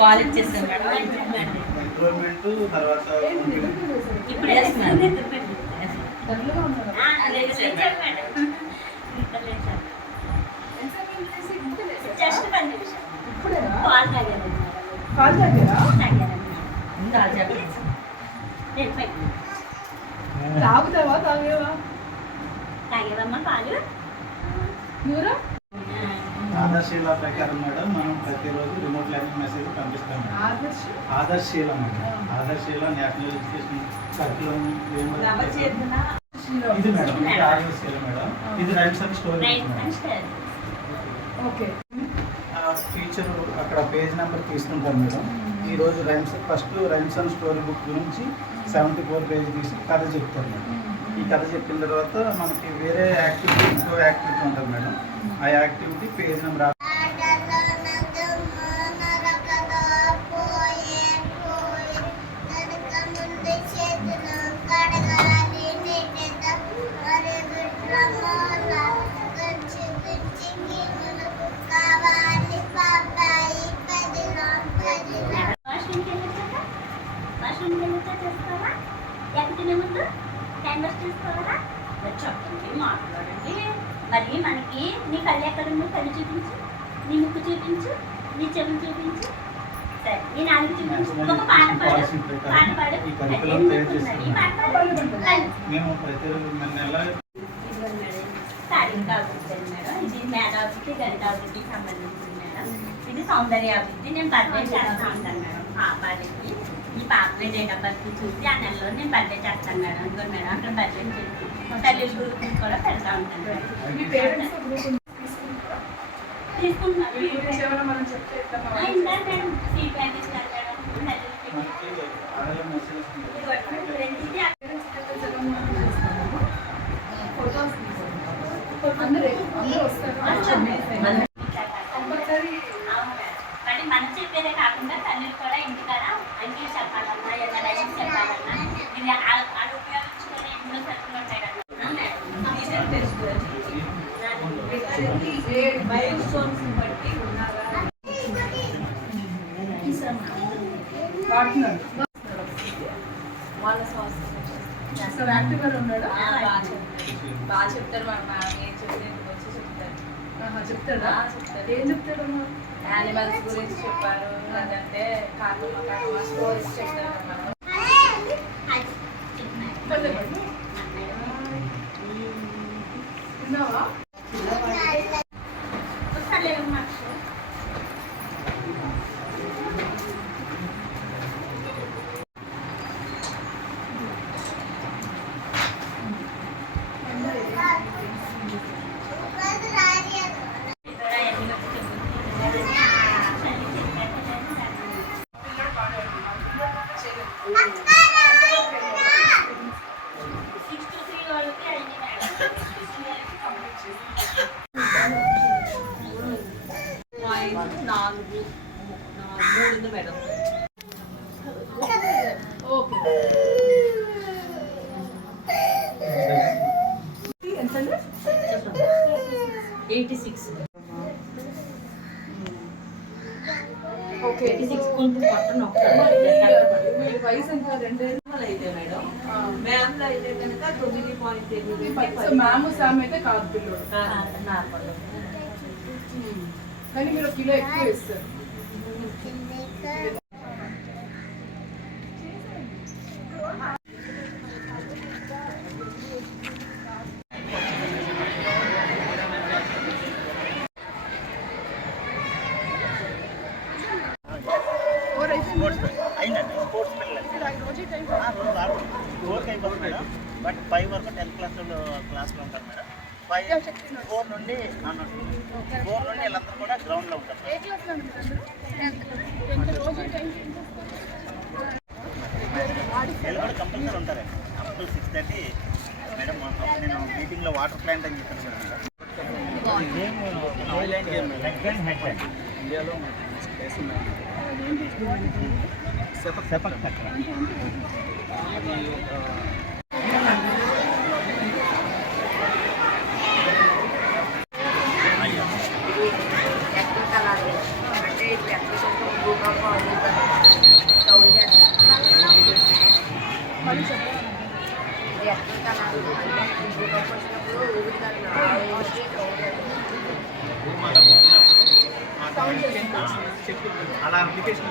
College చేస్తాను madam. Improvement తర్వాత ఇప్పుడు వేస్తున్నాను. జస్ట్ 10 నిమిషాలు. పాలు తాగాను. పాలు తాగారా? తాగుతావా? తాగేవమ్మా పాలు? నువ్వురా? ఆదర్శీల ప్రకారం మేడం మనం ప్రతిరోజు రిమోట్ లెర్నింగ్ మెసేజ్ పంపిస్తాం. ఆదర్శీల మేడం. ఆదర్శీల నేషనల్ ఎడ్యుకేషన్ కరికులం ఇది మేడం. ఇది ఆదర్శీల మేడం. ఇది rhymes and story. Okay. Teacher అక్కడ పేజ్ నెంబర్ తీసుకుంటారు మేడం. ఈరోజు first rhymes and story book గురించి 74 పేజ్ తీసి కథ చెప్తారు మేడం. ఈ కథ చెప్పిన తర్వాత మనకి వేరే యాక్టివిటీ ఇంకో యాక్టివిటీ ఉంటుంది మేడం. ఆ యాక్టివిటీ పేజ్ నెంబర్ మాట్లాడండి. మరి మనకి నీ కళ్ళు ఎక్కడుందో కళ్ళు చూపించు, నీ ముక్కు చూపించు, నీ చెవులు చూపించు, సరే నీ నాలుగు చూపించు. ఒక పాట పాడు. పాట పాడు. అభివృద్ధి మేడం. ఇది మేధాభివృద్ధి గణితాభివృద్ధికి సంబంధించింది మేడం. ఇది సౌందర్య అభివృద్ధి. నేను బర్త్డే చేస్తూ ఉంటాను మేడం పాపాలకి. ఈ పాపని డేట్ ఆఫ్ బర్త్ చూసి ఆ నెలలో నేను బర్త్డే చేస్తాను మేడం. ఇంకో మేడం అక్కడ బర్త్డే చేసి తల్లి గ్రూప్ కూడా పెడతా ఉంటాను మేడం. తీసుకుంటున్నాను మేడం. ఫీడ్బ్యాక్ ఇస్తాను మేడం. మరి మనం చెప్పేదే కాకుండా తల్లి కూడా ఇంటికాడ అన్నీ చెప్పాలన్నా ఏదైనా చెప్పాలన్నా ఇది అది ఉపయోగించుకొని ఎన్నో సరుకులు ఉంటాయి కదా. వాళ్ళ శ్వాస యాక్టివ్గా ఉన్నాడు. బాగా చెప్తారు. మనం ఏం చెప్తే వచ్చి చెప్తారు. చెప్తాడా? చెప్తారు. ఏం చెప్తాడు? యానిమల్స్ గురించి చెప్పారు. లేదంటే కాకుమ స్టోరీస్ చెప్తారు. మనం విన్నావా? మేడం. ఓకే. ఎంత? 86. ఓకే. 86 కొంచెం పట్టను. మీ వయసు ఎంత? 2 అయితే మేడం. మ్యామ్లో అయితే కనుక 9.8. సో మ్యామ్ సామ్ అయితే కాదు పిల్లలు. కానీ మీరు కిలో ఎక్కువ ఇస్తారు. బట్ 5 వరకు 10th క్లాస్లో ఉంటారు మేడం. 4 నుండి వీళ్ళందరూ కూడా గ్రౌండ్లో ఉంటారు. వీళ్ళు కూడా కంపల్సరీ ఉంటారండి. Up to 6:30 madam. నేను మీటింగ్లో వాటర్ ప్లాంట్ అని చెప్పాను మేడం. ఇండియాలో సెపక్ తక్ర. అలా అప్లికేషన్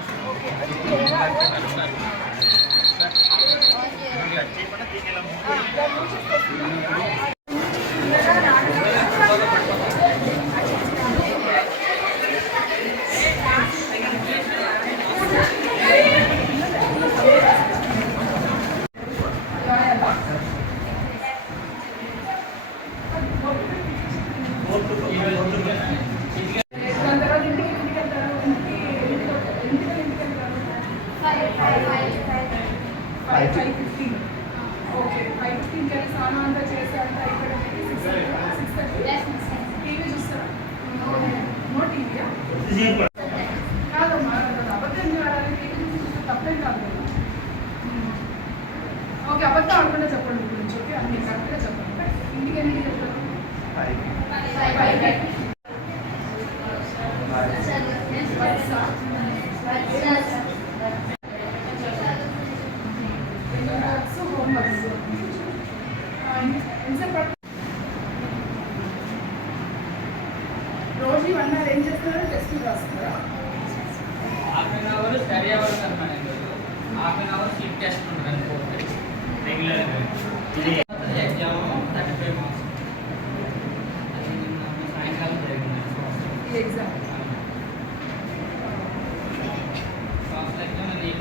ఓకే 5:15 కానీ స్నానం అంతా చేశాక ఇక్కడ 6:30 టీవీ చూస్తారా? నో టీవీయా? కాదమ్మా అబద్ధం ఆడాలి టీవీ చూస్తే తప్పేం కాదు కదా. ఓకే అబద్ధం ఆడకుండా చెప్పండి గురించి. ఓకే అన్ని కరెక్ట్గా చెప్పండి. ఇంటికి ఎన్ని చెప్తారు? రోజు 1 అవర్ ఏం చేస్తున్నారు? టెస్ట్ రాస్తున్నారా? హాఫ్ స్టడీ అవర్స్ అనమాట. హాఫ్ స్లీప్ టెస్ట్ ఉంటుంది రెగ్యులర్గా. Exam 35 marks. సాయంకాలం జరిగింది ఈ ఎగ్జామ్. ఫస్ట్ ఎగ్జామ్ అది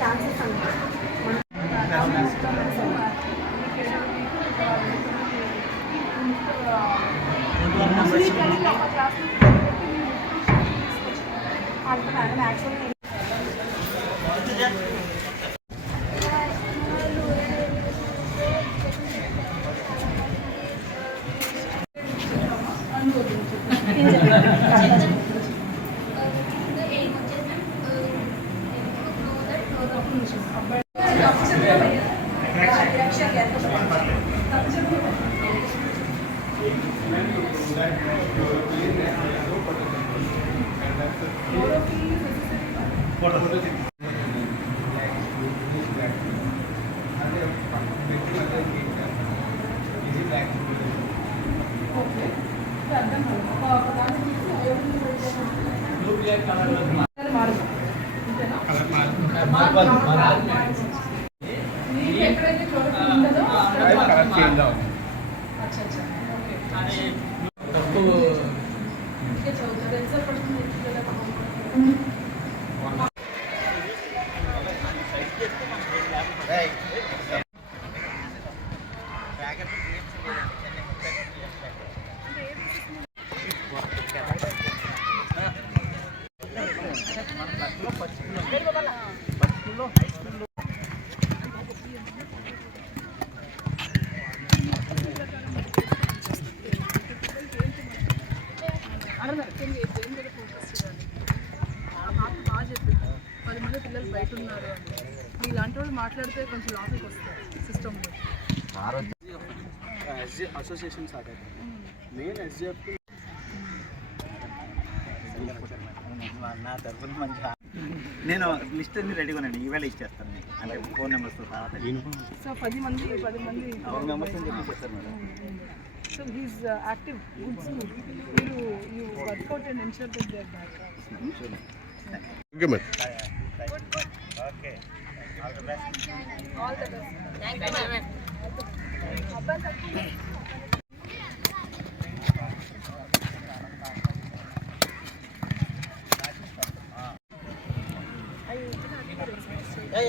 ఛాన్సెస్ అన్నమాట. అంటున్నాను యాక్చువల్లీ ఎక్కడైతే క్లోరోఫిల్ ఉండదో అందుకే చదువుతారు. ఎంత పడుతుంది? బాగా చెప్పింది 10 మంది పిల్లలు బయట ఉన్నారు అని. మీలాంటి వాళ్ళు మాట్లాడితే కొంచెం లాభకి వస్తారు సిస్టంలో. అసోసియేషన్స్ మెయిన్ ఎస్జిఎఫ్ నా తరఫున మంచిగా నేను లిస్ట్ అన్ని రెడీగా ఉన్నాను. ఈవేళ ఇచ్చేస్తాను మీకు అంటే ఫోన్ నెంబర్స్ సో 10 మంది మెంబర్స్ అని చెప్పి చెప్తారు madam. So he's active good school. మీరు you work out and ensure that they are back. Okay madam. Okay all the best. All the best. Thank you ma'am. అబ్బాయి తక్కువ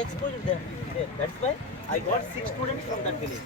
exposure there. That's why I got 6 students from that village.